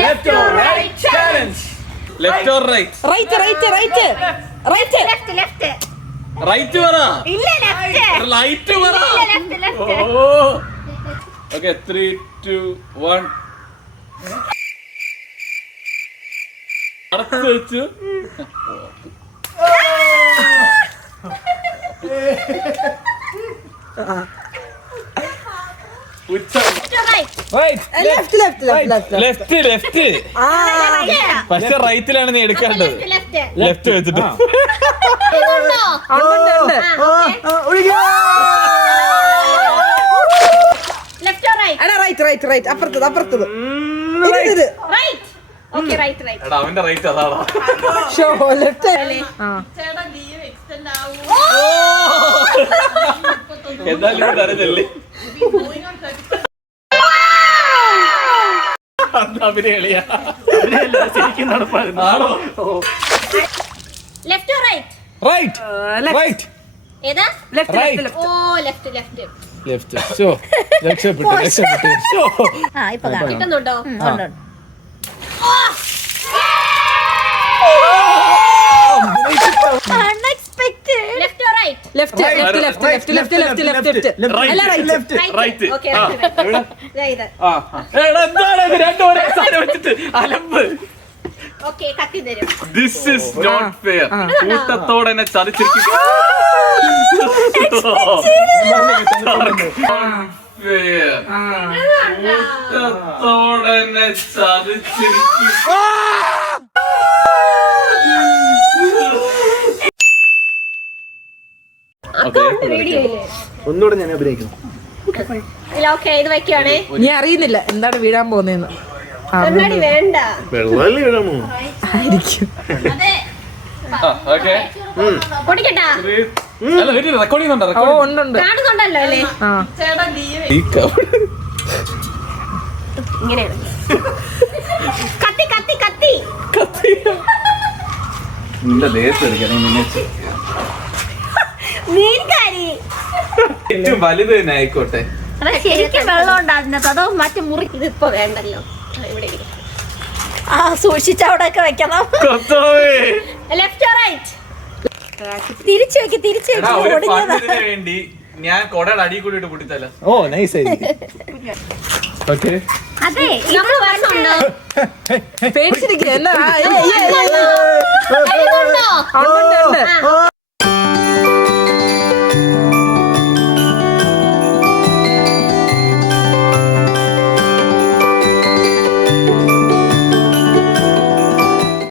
Left or right challenge. Left or right? Right. Left. Right പറ. ഇല്ല left. Right പറ. ഇല്ല left. Oh. Okay, 3, 2, 1. അടച്ചു വെച്ചു. ഉച്ച. Right. Left. Left. പക്ഷെ റൈറ്റിലാണ് നീ എടുക്കേണ്ടത്. ലെഫ്റ്റ് വെച്ചിട്ട്. Left or right? റൈറ്റ് അപ്പുറത്തത് ഇത് Right. Okay, right. എടാ അവന്റെ റൈറ്റ് അതാടാ. ഷോ ലെഫ്റ്റ് എന്തായാലും തരതല്ലേ. ശരിക്കും നടപ്പായിരുന്നു. Left or right? Right. ഏതാ? ലെഫ്റ്റ് ഓ ലെഫ്റ്റ് Left. So, രക്ഷപ്പെട്ടു. ഇപ്പൊ കിട്ടുന്നുണ്ടോ? Unexpected Left or right? Left അല്ല Left. Right. Okay, ആ. right. ദേ ഇത്. എടാ എന്താണ് ഇത് രണ്ടും ഒരേ സാധനം വെച്ചിട്ട് അലമ്പ്. Okay, കത്തി തരും. This is not fair. കൂട്ടത്തോടെ എന്നെ ചതിച്ചിരിക്കുക. Fair. കൂട്ടത്തോടെ എന്നെ ചതിച്ചിരിക്കുക. വീഡിയോ ഇല്ലേ? ഒന്നുകൂടെ ഞാൻ അഭിനയിക്കുന്നു. ഇല്ല, okay, ഇത് വെക്കുവാണേ. നീ അറിയുന്നില്ല എന്താണ് വീഴാൻ പോകുന്നതെന്ന് കണ്ണാടി വേണ്ട. വെള്ളമല്ലേ വീഴാമോ? ആയിരിക്കും അതെ. Okay. പൊടിക്കട്ടാ? അല്ല റെക്കോർഡ് ചെയ്യുന്നുണ്ടോ? ഓ ഉണ്ട് കാണുന്നുണ്ടല്ലോ അല്ലേ? ആ ഇങ്ങനെയാണ്. കത്തി. നിന്റെ ദേഹത്ത് എടുക്കണം. മീൻകാരി. ഏറ്റവും വലുത് തന്നെ ആയിക്കോട്ടെ. അതെ, ശരിക്കും വെള്ളം ഉണ്ടാകുന്നത് അതോ മറ്റു മുറി ഇതിപ്പോ വേണ്ടല്ലോ. ഇവിടെ സൂക്ഷിച്ച് അവിടെ ഒക്കെ വെക്കണം. Left or right? തിരിച്ചു വെക്ക് എടാ, ഒരു ഓടിഞ്ഞതാ. ഫണ്ടിന് വേണ്ടി ഞാൻ കൊടയുടെ അടി കൂടിയിട്ട് പൊട്ടിത്തല്ല. ഓ നൈസ് ആയിരിക്കും. ഓക്കെ. അതെ, നമ്മൾ വരണുണ്ടോ? പേടിച്ചിരിക്കുക എന്നാ വരുന്നുണ്ടോ? ഉണ്ട് ആ.